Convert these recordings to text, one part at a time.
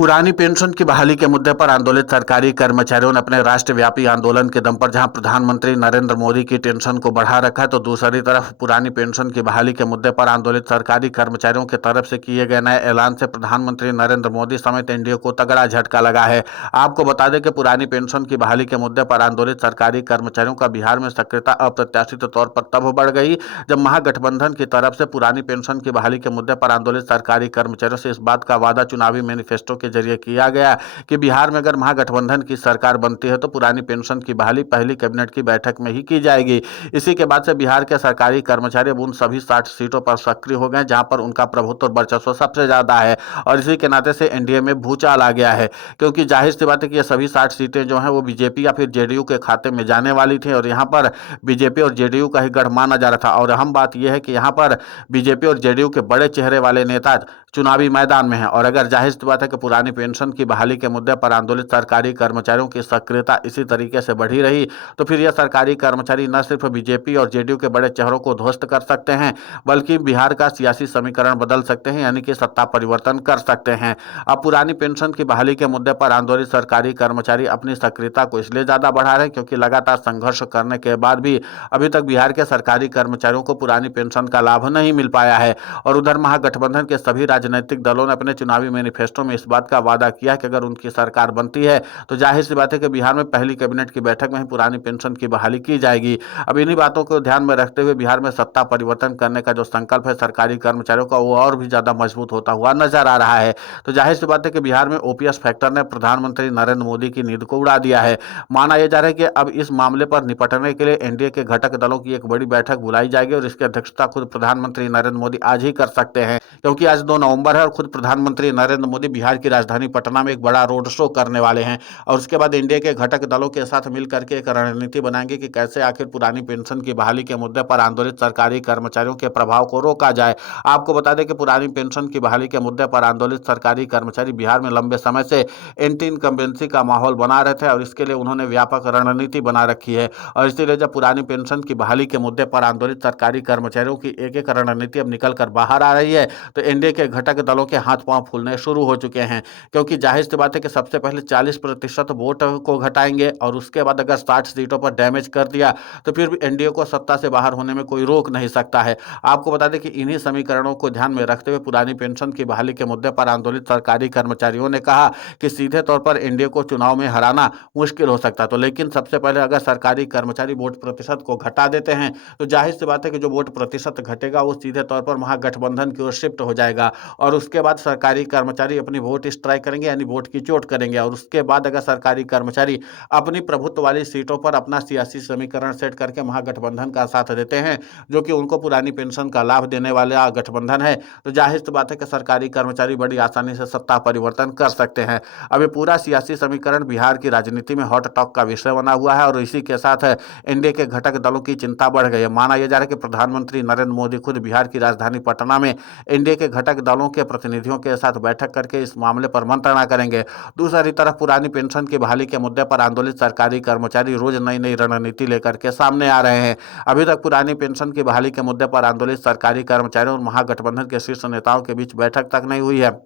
पुरानी पेंशन की बहाली के मुद्दे पर आंदोलित सरकारी कर्मचारियों ने अपने राष्ट्रव्यापी आंदोलन के दम पर जहां प्रधानमंत्री नरेंद्र मोदी की टेंशन को बढ़ा रखा है, तो दूसरी तरफ पुरानी पेंशन की बहाली के मुद्दे पर आंदोलित सरकारी कर्मचारियों की तरफ से किए गए नए ऐलान से प्रधानमंत्री नरेंद्र मोदी समेत एनडीए को तगड़ा झटका लगा है। आपको बता दें कि पुरानी पेंशन की बहाली के मुद्दे पर आंदोलित सरकारी कर्मचारियों का बिहार में सक्रियता अप्रत्याशित तौर पर तब बढ़ गई जब महागठबंधन की तरफ से पुरानी पेंशन की बहाली के मुद्दे पर आंदोलित सरकारी कर्मचारियों से इस बात का वादा चुनावी मैनिफेस्टो के जरिए किया गया कि बिहार में अगर महागठबंधन की सरकार बनती है तो पुरानी पेंशन की बहाली पहली कैबिनेट की बैठक में ही की जाएगी। इसी के बाद से बिहार के सरकारी कर्मचारी अब उन सभी 60 सीटों पर सक्रिय हो गए जहां पर उनका प्रभुत्व और वर्चस्व सबसे ज्यादा है, और इसी के नाते से एनडीए में भूचाल आ गया है, क्योंकि जाहिर सी बात है कि ये सभी 60 सीटें जो हैं वो बीजेपी या फिर जेडीयू के खाते में जाने वाली थी, और यहाँ पर बीजेपी और जेडीयू का ही गढ़ माना जा रहा था। और अहम बात यह है कि यहाँ पर बीजेपी और जेडीयू के बड़े चेहरे वाले नेता चुनावी मैदान में है, और अगर जाहिर सी बात है कि पुरानी पेंशन की बहाली के मुद्दे पर आंदोलित सरकारी कर्मचारियों की सक्रियता इसी तरीके से बढ़ी रही तो फिर यह सरकारी कर्मचारी न सिर्फ बीजेपी और जेडीयू के बड़े चेहरों को ध्वस्त कर सकते हैं, बल्कि बिहार का सियासी समीकरण बदल सकते हैं, यानी कि सत्ता परिवर्तन कर सकते हैं। अब पुरानी पेंशन की बहाली के मुद्दे पर आंदोलित सरकारी कर्मचारी अपनी सक्रियता को इसलिए ज्यादा बढ़ा रहे हैं क्योंकि लगातार संघर्ष करने के बाद भी अभी तक बिहार के सरकारी कर्मचारियों को पुरानी पेंशन का लाभ नहीं मिल पाया है। और उधर महागठबंधन के सभी राजनीतिक दलों ने अपने चुनावी मैनिफेस्टो में इस बात का वादा किया कि अगर उनकी सरकार बनती है तो जाहिर सी बात है कि बिहार में पहली कैबिनेट की बैठक में ही पुरानी पेंशन की बहाली की जाएगी। अब इन्हीं बातों को ध्यान में रखते हुए बिहार में सत्ता परिवर्तन करने का जो संकल्प है सरकारी कर्मचारियों का, वो और भी ज्यादा मजबूत होता हुआ नजर आ रहा है। तो जाहिर सी बात है कि बिहार में ओपीएस फैक्टर ने प्रधानमंत्री नरेंद्र मोदी की नींद को उड़ा दिया है। माना यह जा रहा है कि अब इस मामले पर निपटने के लिए एनडीए के घटक दलों की एक बड़ी बैठक बुलाई जाएगी, और इसकी अध्यक्षता खुद प्रधानमंत्री नरेंद्र मोदी आज ही कर सकते हैं, क्योंकि आज 2 नवंबर है और खुद प्रधानमंत्री नरेंद्र मोदी बिहार की राजधानी पटना में एक बड़ा रोड शो करने वाले हैं। और उसके बाद इंडिया के घटक दलों के साथ मिलकर के एक रणनीति बनाएंगे कि कैसे आखिर पुरानी पेंशन की बहाली के मुद्दे पर आंदोलित सरकारी कर्मचारियों के प्रभाव को रोका जाए। आपको बता दें कि पुरानी पेंशन की बहाली के मुद्दे पर आंदोलित सरकारी कर्मचारी बिहार में लंबे समय से एंटी इनकम्बेंसी का माहौल बना रहे थे, और इसके लिए उन्होंने व्यापक रणनीति बना रखी है। और इसीलिए जब पुरानी पेंशन की बहाली के मुद्दे पर आंदोलित सरकारी कर्मचारियों की एक एक रणनीति अब निकल कर बाहर आ रही है, तो एनडीए के घटक दलों के हाथ पांव फूलने शुरू हो चुके हैं, क्योंकि जाहिर सी बात है कि सबसे पहले 40% वोट को घटाएंगे, और उसके बाद अगर 60 सीटों पर डैमेज कर दिया तो फिर भी एनडीए को सत्ता से बाहर होने में कोई रोक नहीं सकता है। आपको बता दें कि इन्हीं समीकरणों को ध्यान में रखते हुए पुरानी पेंशन की बहाली के मुद्दे पर आंदोलित सरकारी कर्मचारियों ने कहा कि सीधे तौर पर एनडीए को चुनाव में हराना मुश्किल हो सकता है, तो लेकिन सबसे पहले अगर सरकारी कर्मचारी वोट प्रतिशत को घटा देते हैं तो जाहिर सी बात है कि जो वोट प्रतिशत घटेगा वो सीधे तौर पर महागठबंधन की ओर शिफ्ट हो जाएगा, और उसके बाद सरकारी कर्मचारी अपनी वोट स्ट्राइक करेंगे, यानी वोट की चोट करेंगे। और उसके बाद अगर सरकारी कर्मचारी अपनी प्रभुत्व वाली सीटों पर अपना सियासी समीकरण सेट करके महागठबंधन का साथ देते हैं, जो कि उनको पुरानी पेंशन का लाभ देने वाला गठबंधन है, तो जाहिर सी बात है कि सरकारी कर्मचारी बड़ी आसानी से सत्ता परिवर्तन कर सकते हैं। अब ये पूरा सियासी समीकरण बिहार की राजनीति में हॉट टॉक का विषय बना हुआ है, और इसी के साथ एनडीए के घटक दलों की चिंता बढ़ गई है। माना यह जा रहा है कि प्रधानमंत्री नरेंद्र मोदी खुद बिहार की राजधानी पटना में एनडीए के घटक दलों के प्रतिनिधियों के साथ बैठक करके इस मामले पर मंत्रणा करेंगे। दूसरी तरफ पुरानी पेंशन की बहाली के मुद्दे पर आंदोलित सरकारी कर्मचारी रोज नई नई रणनीति लेकर के सामने आ रहे हैं। अभी तक पुरानी पेंशन की बहाली के मुद्दे पर आंदोलित सरकारी कर्मचारियों और महागठबंधन के शीर्ष नेताओं के बीच बैठक तक नहीं हुई है,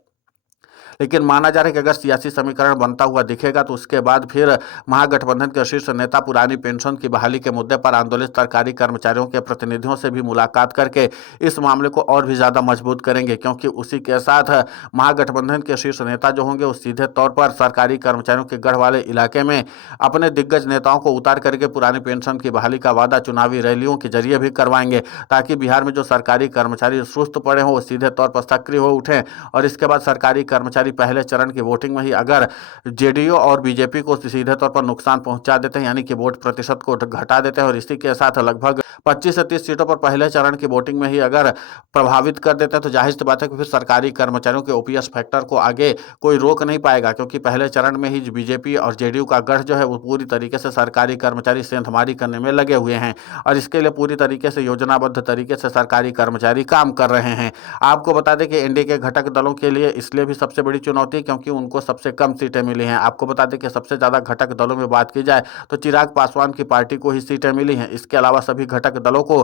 लेकिन माना जा रहा है कि अगर सियासी समीकरण बनता हुआ दिखेगा तो उसके बाद फिर महागठबंधन के शीर्ष नेता पुरानी पेंशन की बहाली के मुद्दे पर आंदोलित सरकारी कर्मचारियों के प्रतिनिधियों से भी मुलाकात करके इस मामले को और भी ज्यादा मजबूत करेंगे, क्योंकि उसी के साथ महागठबंधन के शीर्ष नेता जो होंगे वो सीधे तौर पर सरकारी कर्मचारियों के गढ़ वाले इलाके में अपने दिग्गज नेताओं को उतार करके पुरानी पेंशन की बहाली का वादा चुनावी रैलियों के जरिए भी करवाएंगे, ताकि बिहार में जो सरकारी कर्मचारी सुस्त पड़े हों वो सीधे तौर पर सक्रिय हो उठें। और इसके बाद सरकारी कर्मचारी पहले चरण की वोटिंग में ही अगर जेडीयू और बीजेपी को सीधे तौर पर नुकसान पहुंचा देते हैं, यानी कि वोट प्रतिशत को घटा देते हैं, और इसी के साथ लगभग 25 से 30 सीटों पर पहले चरण की वोटिंग में ही अगर प्रभावित कर देते हैं, तो जाहिर सी बात है कि फिर सरकारी कर्मचारियों के ओपीएस फैक्टर को आगे कोई रोक नहीं पाएगा, क्योंकि पहले चरण में ही बीजेपी और जेडीयू का गढ़ जो है वो पूरी तरीके से सरकारी कर्मचारी सेंधमारी करने में लगे हुए हैं, और इसके लिए पूरी तरीके से योजनाबद्ध तरीके से सरकारी कर्मचारी काम कर रहे हैं। आपको बता दें कि एनडीए के घटक दलों के लिए इसलिए भी सबसे बड़ी बड़ी चुनौती, क्योंकि उनको सबसे कम सीटें मिली हैं। आपको बता दें कि सबसे ज़्यादा घटक दलों में बात की जाए तो चिराग पासवान की पार्टी को ही सीटें मिली हैं। इसके अलावा सभी घटक दलों को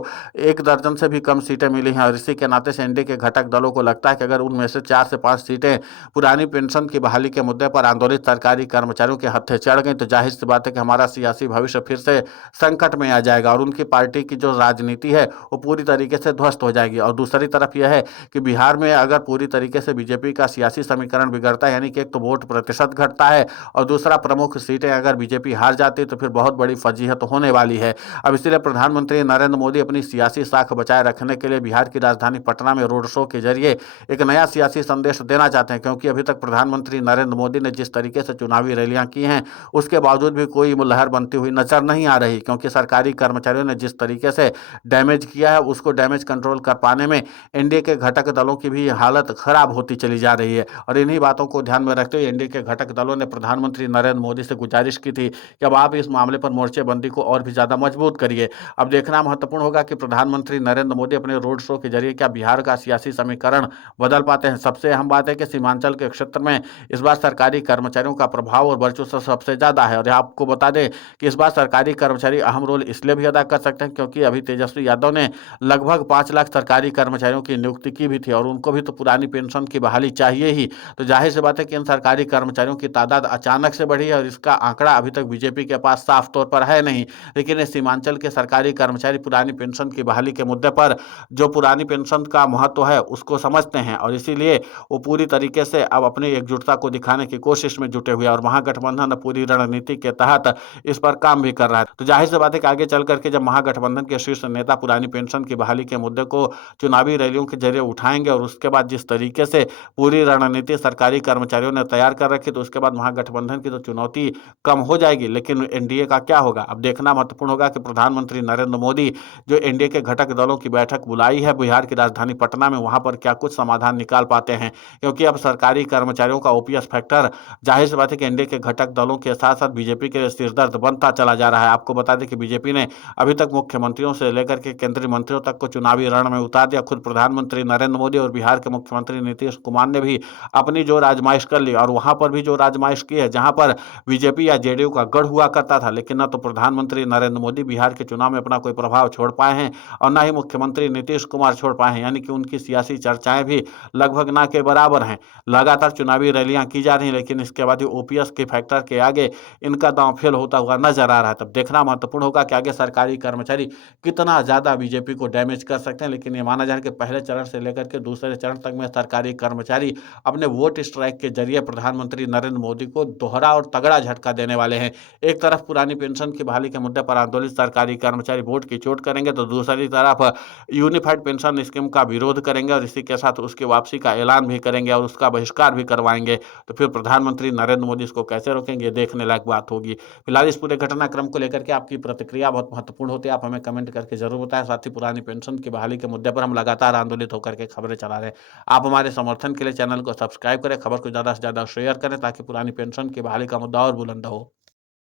1 दर्जन से भी कम सीटें मिली हैं और इसी के नाते से एनडीए के घटक दलों को लगता है कि अगर उनमें से 4 से 5 सीटें पुरानी पेंशन की बहाली के मुद्दे पर आंदोलित सरकारी कर्मचारियों के हत्थे चढ़ गई तो जाहिर सी बात है कि हमारा सियासी भविष्य फिर से संकट में आ जाएगा और उनकी पार्टी की जो राजनीति है वो पूरी तरीके से ध्वस्त हो जाएगी। और दूसरी तरफ यह है कि बिहार में अगर पूरी तरीके से बीजेपी का सियासी समीकरण बिगड़ता है, यानी कि एक तो वोट प्रतिशत घटता है और दूसरा प्रमुख सीटें अगर बीजेपी हार जाती है तो फिर बहुत बड़ी फजीहत होने वाली है। अब इसलिए प्रधानमंत्री नरेंद्र मोदी अपनी सियासी साख बचाए रखने के लिए बिहार की राजधानी पटना में रोड शो के जरिए एक नया सियासी संदेश देना चाहते हैं, क्योंकि अभी तक प्रधानमंत्री नरेंद्र मोदी ने जिस तरीके से चुनावी रैलियां की हैं उसके बावजूद भी कोई लहर बनती हुई नजर नहीं आ रही, क्योंकि सरकारी कर्मचारियों ने जिस तरीके से डैमेज किया है उसको डैमेज कंट्रोल कर पाने में एनडीए के घटक दलों की भी हालत खराब होती चली जा रही है। और इन्हीं बातों को ध्यान में रखते हुए एनडीए के घटक दलों ने प्रधानमंत्री नरेंद्र मोदी से गुजारिश की थी कि अब आप इस मामले पर मोर्चेबंदी को और भी ज्यादा मजबूत करिए। अब देखना महत्वपूर्ण होगा कि प्रधानमंत्री नरेंद्र मोदी अपने रोड शो के जरिए क्या बिहार का सियासी समीकरण बदल पाते हैं। सबसे अहम बात है कि सीमांचल के क्षेत्र में इस बार सरकारी कर्मचारियों का प्रभाव और वर्चस्व सबसे ज्यादा है। और आपको बता दें कि इस बार सरकारी कर्मचारी अहम रोल इसलिए भी अदा कर सकते हैं क्योंकि अभी तेजस्वी यादव ने लगभग 5 लाख सरकारी कर्मचारियों की नियुक्ति की भी थी और उनको भी तो पुरानी पेंशन की बहाली चाहिए ही। तो जाहिर सी बात है कि इन सरकारी कर्मचारियों की तादाद अचानक से बढ़ी है और इसका आंकड़ा अभी तक बीजेपी के पास साफ तौर पर है नहीं। लेकिन इस सीमांचल के सरकारी कर्मचारी पुरानी पेंशन की बहाली के मुद्दे पर जो पुरानी पेंशन का महत्व है उसको समझते हैं और इसीलिए वो पूरी तरीके से अब अपनी एकजुटता को दिखाने की कोशिश में जुटे हुए हैं और महागठबंधन पूरी रणनीति के तहत इस पर काम भी कर रहा है। तो जाहिर सी बात है कि आगे चल करके जब महागठबंधन के शीर्ष नेता पुरानी पेंशन की बहाली के मुद्दे को चुनावी रैलियों के जरिए उठाएंगे और उसके बाद जिस तरीके से पूरी रणनीति सरकारी कर्मचारियों ने तैयार कर रखी तो उसके बाद महागठबंधन की तो चुनौती कम हो जाएगी। लेकिन एनडीए का क्या होगा, अब देखना महत्वपूर्ण होगा कि प्रधानमंत्री नरेंद्र मोदी जो एनडीए के घटक दलों की बैठक बुलाई है बिहार की राजधानी पटना में, वहां पर क्या कुछ समाधान निकाल पाते हैं, क्योंकि अब सरकारी कर्मचारियों का ओपीएस फैक्टर जाहिर सी बात है कि एनडीए के घटक दलों के साथ साथ बीजेपी के लिए सिरदर्द बनता चला जा रहा है। आपको बता दें कि बीजेपी ने अभी तक मुख्यमंत्रियों से लेकर के केंद्रीय मंत्रियों तक को चुनावी रण में उतार दिया। खुद प्रधानमंत्री नरेंद्र मोदी और बिहार के मुख्यमंत्री नीतीश कुमार ने भी अपनी जो आजमाइश कर ली और वहां पर भी जो आजमाइश की है जहां पर बीजेपी या जेडीयू का गढ़ हुआ करता था, लेकिन न तो प्रधानमंत्री नरेंद्र मोदी बिहार के चुनाव में अपना कोई प्रभाव छोड़ पाए हैं और न ही मुख्यमंत्री नीतीश कुमार छोड़ पाए हैं, यानी कि उनकी सियासी चर्चाएं भी लगभग ना के बराबर हैं। लगातार चुनावी रैलियां की जा रही हैं लेकिन इसके बाद ओपीएस के फैक्टर के आगे इनका दांव फेल होता हुआ नजर आ रहा है। तब देखना महत्वपूर्ण होगा कि आगे सरकारी कर्मचारी कितना ज्यादा बीजेपी को डैमेज कर सकते हैं। लेकिन ये माना जाए कि पहले चरण से लेकर के दूसरे चरण तक में सरकारी कर्मचारी अपने वोट स्ट्राइक के जरिए प्रधानमंत्री नरेंद्र मोदी को दोहरा और तगड़ा झटका देने वाले हैं। एक तरफ पुरानी पेंशन की बहाली के मुद्दे पर आंदोलित सरकारी कर्मचारी वोट की चोट करेंगे तो दूसरी तरफ यूनिफाइड पेंशन स्कीम का विरोध करेंगे और इसी के साथ उसकी वापसी का ऐलान भी करेंगे और उसका बहिष्कार भी करवाएंगे। तो फिर प्रधानमंत्री नरेंद्र मोदी इसको कैसे रोकेंगे, देखने लायक बात होगी। फिलहाल इस पूरे घटनाक्रम को लेकर के आपकी प्रतिक्रिया बहुत महत्वपूर्ण होती है, आप हमें कमेंट करके जरूर बताएं। साथ ही पुरानी पेंशन की बहाली के मुद्दे पर हम लगातार आंदोलित होकर के खबरें चला रहे हैं। आप हमारे समर्थन के लिए चैनल को सब्सक्राइब करें, खबर को ज़्यादा से ज़्यादा शेयर करें ताकि पुरानी पेंशन की बहाली का मुद्दा और बुलंद हो।